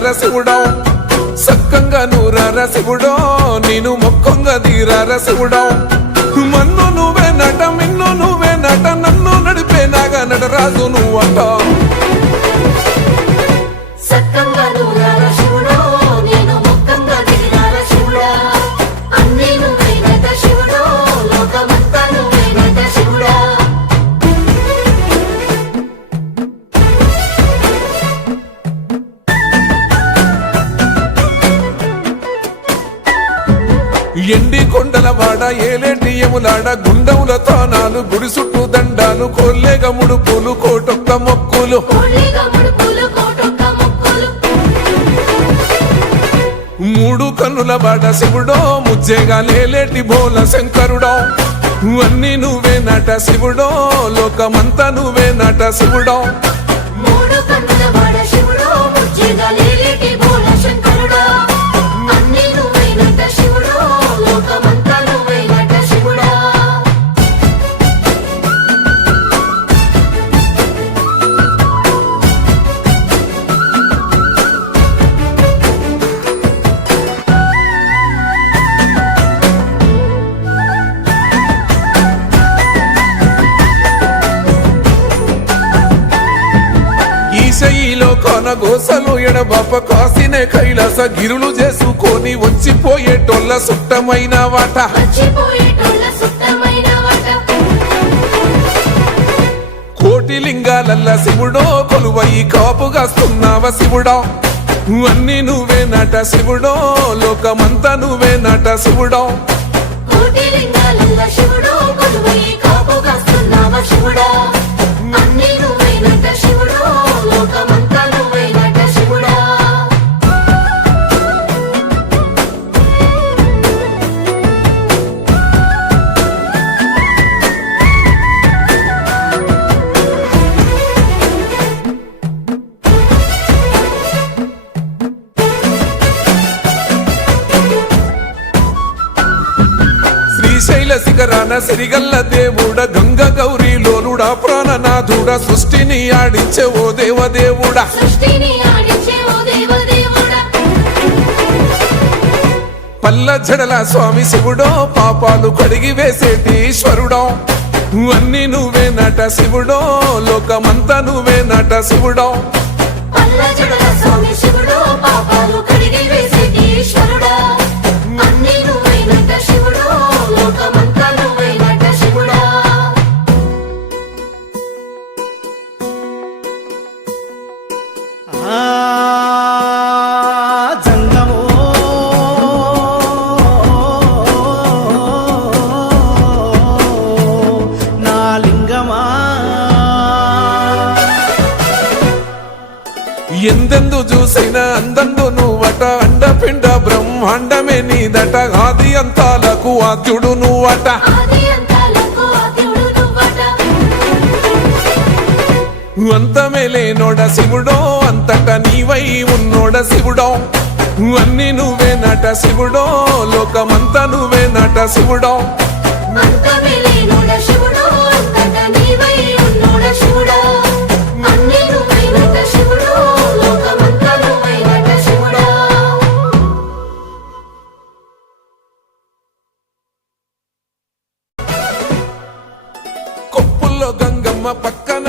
నూరార శివుడో సక్కంగా నూరార శివుడో నేను మొక్కంగా తీరార శివుడో మన్ను నువ్వే నట మిన్ను నువ్వే నట నన్ను నడిపే నాగా నటరాజు నువ్వంట సక్కంగా నూరార శివుడో నేను మొక్కంగా తీరార శివుడా అన్నీ నువ్వే నట శివుడో లోకమంతా నువ్వే నట శివుడా ఎండి కొండల వాడ ఏలేటి ఎములాడ గుండముల తానాలు గుడి చుట్టూ దండాలు కొల్లేగ ముడుపులు కోటొక్క మొక్కులు కోళ్ళిగా ముడుపులు కోటొక్క మొక్కులు మూడు కన్నుల వాడ శివుడో ముజ్జేగా లేలేటి బోల శంకరుడో అన్నీ నువ్వే నట శివుడో లోకమంతా నువ్వే నట శివుడో మూడు కన్నుల వాడ శివుడో ముజ్జేగా లేలేటి బోల శంకరుడా అన్నీ నువ్వే నట శివుడో లోకమంతా నువ్వే నట శివుడా ఈశయిలో కొనగోసలు ఎడబాప కాసినే కైలాస గిరులు చేసుకొని వచ్చిపోయేటోళ్ళ సుట్టమైన వాట వచ్చిపోయేటోళ్ళ సుత్తమైన వాట కోటి లింగాలల్ల శివుడో కొలువయి కాపుగాస్తున్నావ శివుడో అన్నీ నువ్వే నట శివుడో లోకమంతా నువ్వే నట శివుడో కోటి లింగాలల్ల శివుడో కొలువై కాపుగాస్తున్నావ శివుడా అన్నీ నువ్వే నట శివుడో లోకమంతా నువ్వే నట శివుడా శ్రీశైల శిఖరాన సిరిగల్ల దేవుడ గంగ గౌరీ లోలుడా ప్రాణనాథుడా సృష్టిని ఆడించే ఓ దేవదేవుడా సృష్టిని ఆడించే ఓ దేవదేవుడా పల్ల జడల స్వామి శివుడో పాపాలు కడిగి వేసేటి ఈశ్వరుడో అన్నీ నువ్వే నట శివుడో లోకమంతా నువ్వే నట శివుడో పల్ల జడల స్వామి శివుడో పాపాలు కడిగి వేసేటి ఈశ్వరుడా అన్నీ నువ్వే నట శివుడో లోకమంతా నువ్వే నట శివుడా జంగమో నా లింగమా ఎందెందు చూసైనా అందందు నువ్వట అండపిండ బ్రహ్మాండమే నీదట ఆది అంతాలకు ఆద్యుడు నువ్వట ఆది అంతాలకు ఆద్యుడు నువ్వట అంతమే లేనోడ శివుడో అంతట నీవై ఉన్నోడ శివుడో అన్నీ నువ్వే నట శివుడో లోకమంతా నువ్వే నట శివుడో అంతమేలేనోడ శివుడో అంతట నీవై ఉన్నోడ శివుడా అన్నీ నువ్వై నట శివుడో లోకమంతా నువ్వై నట శివుడా కొప్పుల్లో గంగమ్మ పక్కన